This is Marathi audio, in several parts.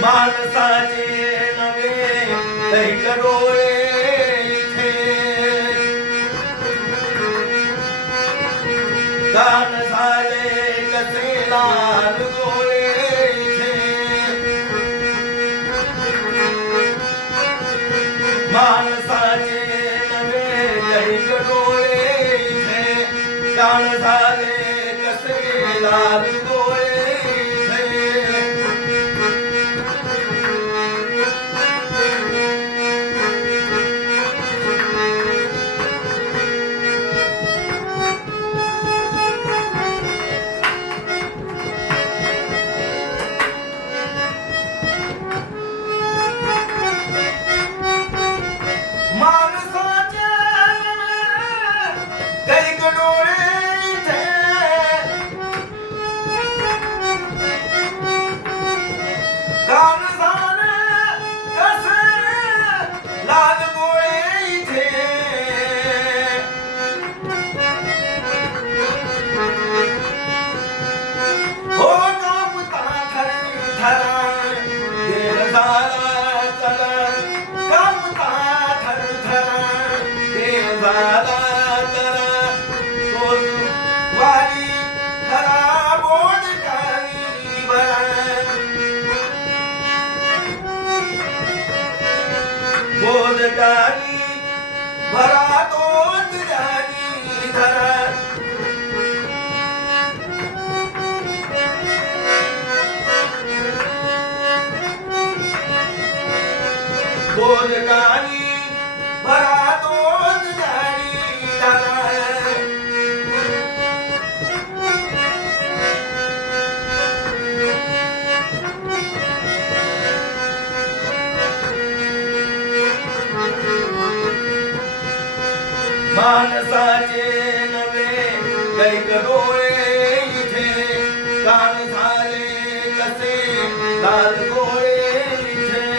माणसाचे नवे दैक डोळे इथे गान झाले कसे लाल गोळे इथे माणसाचे नवे दैक डोळे इथे गान झाले कसे लाल गोळे माणसाचे नवे कैक डोळे इथे कान झाले कसे लाल गोळे इथे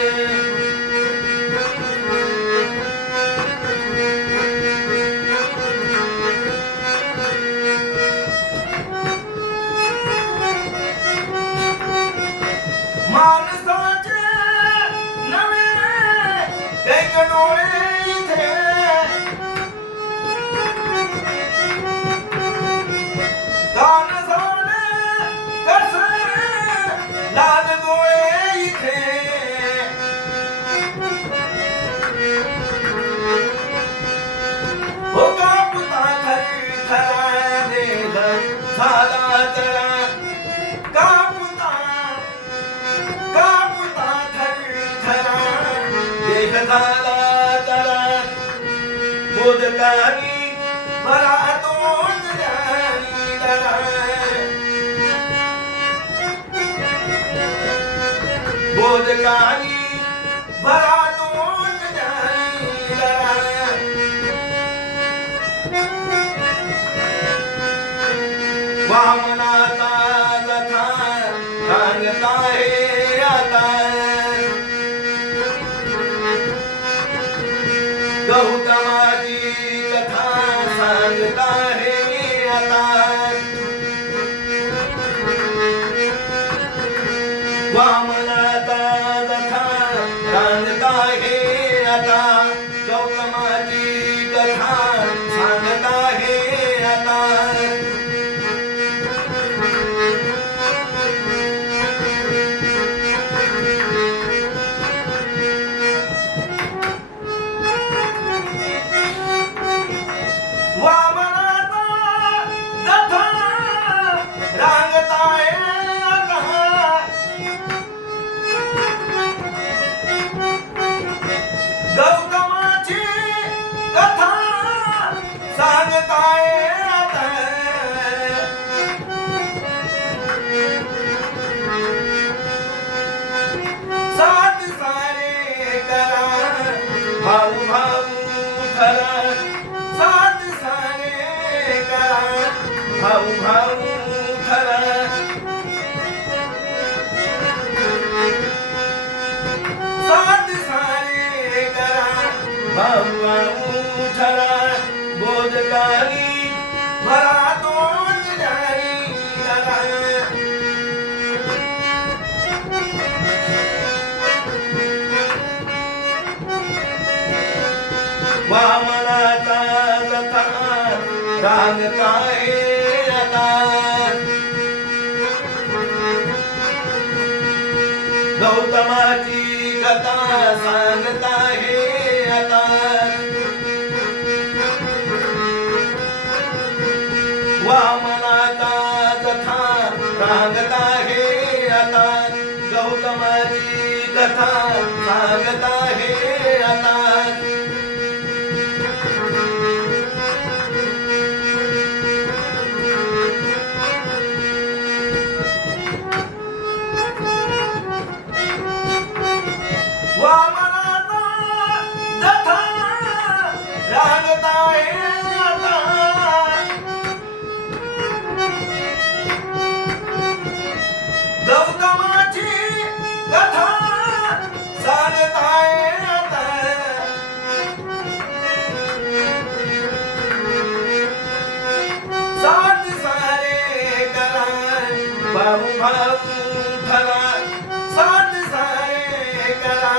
बोधकारी भरा तोंड ज्ञानी धरा बोधकारी भरा तोंड ज्ञानी धरा वामनाचा जथा सांगता हे आता गौतमाची कथा सांगता हे आता वामनाचा जथा सांगता हे आता गौतमाची कथा सांगता हे आता गौतमाची कथा सांगताय आता साथ सारे करा भाऊ भाऊ ठरा साथ सारे करा भाऊ भाऊ ठरा साथ सारे करा भाऊ भाऊ ठरा बोधकारी भरा तोंड ज्ञानी धरा वामनाचा जथा सांगता हे आता गौतमाची कथा सांगता हे आता वामनाचा जथा सांगता हे आता गौतमाची कथा सांगता हे आता वामनाचा जथा सांगता हे आता गौतमाची कथा सांगता हे आता साथ सारे करा भाऊ भाऊ ठरा साथ सारे करा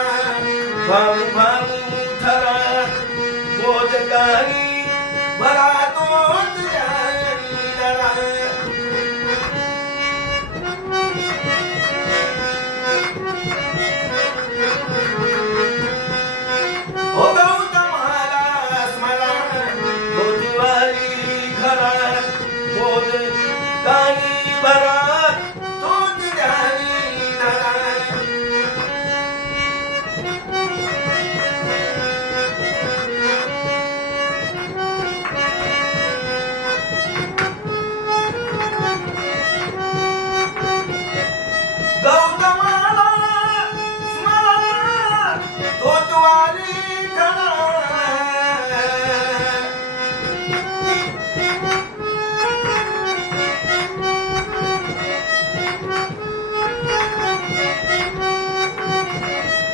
भाऊ भाऊ ठरा बोधकारी भरा तोंड ज्ञानी धरा ओ गौतमाला स्मरा बोधवारी खरा बोधकारी भरा तोंड ज्ञानी धरा गौतमाला स्मरा तोतवाली खरा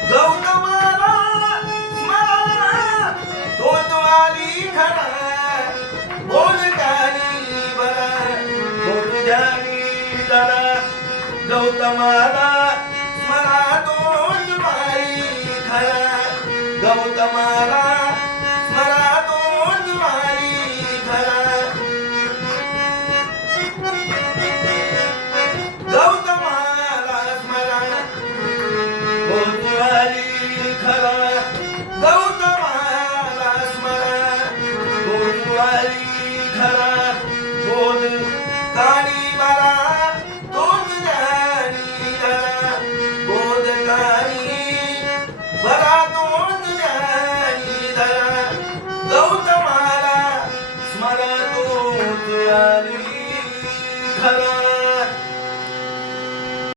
गौतमाला स्मरा तोतवाली खरा बोधकारी भरा बोधकारी धरा गौतमाला